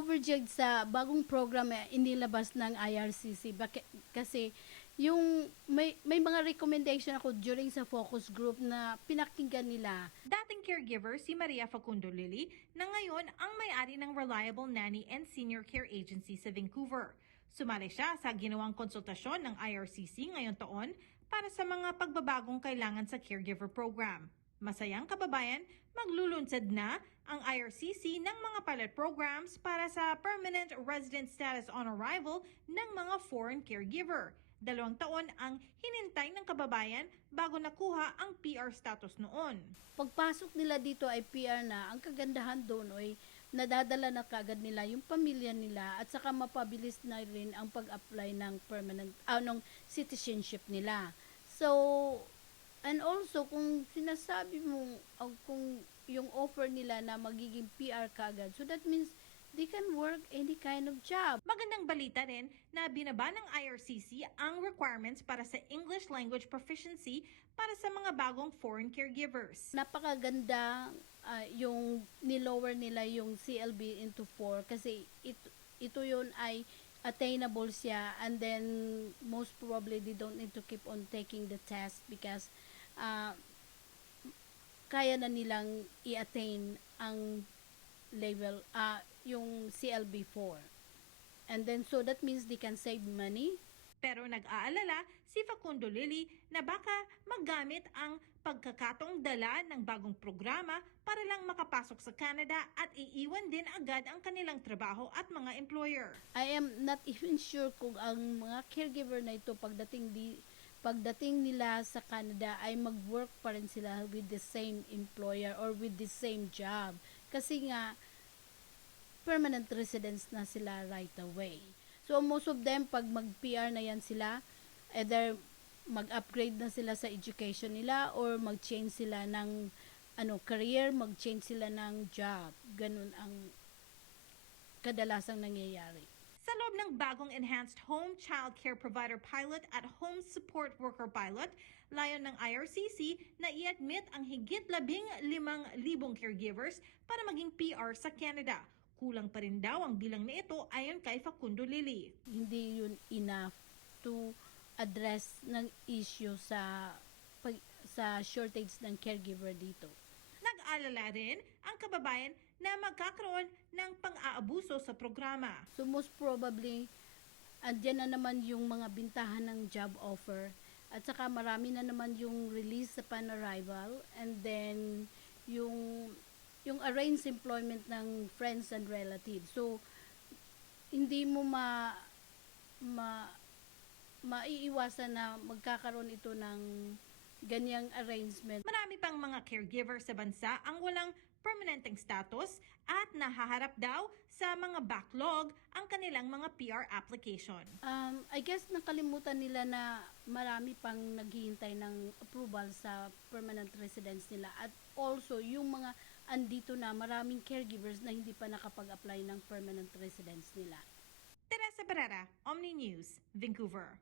na-overjoyed sa bagong program inilabas ng IRCC. Kasi yung may mga recommendation ako during sa focus group na pinakinggan nila. Dating caregiver si Maria Facundo Lili na ngayon ang may-ari ng Reliable Nanny and Senior Care Agency sa Vancouver. Sumali siya sa ginawang konsultasyon ng IRCC ngayong taon para sa mga pagbabagong kailangan sa caregiver program. Masayang kababayan, maglulunsad na ang IRCC ng mga pilot programs para sa permanent resident status on arrival ng mga foreign caregiver. 2 taon ang hinintay ng kababayan bago nakuha ang PR status noon. Pagpasok nila dito ay PR na. Ang kagandahan doon ay nadadala na kagad nila yung pamilya nila at saka mapabilis na rin ang pag-apply ng permanent ng citizenship nila. So, and also kung sinasabi mo kung yung offer nila na magiging PR kagad, so that means they can work any kind of job. Magandang balita rin na binaba ng IRCC ang requirements para sa English language proficiency para sa mga bagong foreign caregivers. Napakaganda yung nilower nila yung CLB into 4 kasi ito yun ay attainable siya, and then most probably they don't need to keep on taking the test because kaya na nilang i-attain ang level yung CLB4, and then so that means they can save money. Pero nag-aalala si Facundo Lili na baka magamit ang pagkakataong dala ng bagong programa para lang makapasok sa Canada at iiwan din agad ang kanilang trabaho at mga employer. I am not even sure kung ang mga caregiver na ito pagdating nila sa Canada ay mag-work pa rin sila with the same employer or with the same job. Kasi nga, permanent residents na sila right away. So, most of them, pag mag-PR na yan sila, either mag-upgrade na sila sa education nila or mag-change sila ng career, mag-change sila ng job. Ganun ang kadalasang nangyayari. Sa loob ng bagong Enhanced Home Child Care Provider Pilot at Home Support Worker Pilot, layon ng IRCC na i-admit ang higit 15,000 caregivers para maging PR sa Canada. Kulang pa rin daw ang bilang na ito ayon kay Facundo Lili. Hindi yun enough to address ng issue sa shortage ng caregiver dito. Nag-alala rin ang kababayan na magkakaroon ng pang-aabuso sa programa. So most probably, andyan na naman yung mga bintahan ng job offer at saka marami na naman yung release sa pan-arrival, and then yung arranged employment ng friends and relatives. So hindi mo maiiwasan na magkakaroon ito ng ganyang arrangement. Marami pang mga caregiver sa bansa ang walang permanenteng status at nahaharap daw sa mga backlog ang kanilang mga PR application. I guess nakalimutan nila na marami pang naghihintay ng approval sa permanent residence nila, at also yung mga andito na maraming caregivers na hindi pa nakapag-apply ng permanent residence nila. Teresa Barrera, Omni News, Vancouver.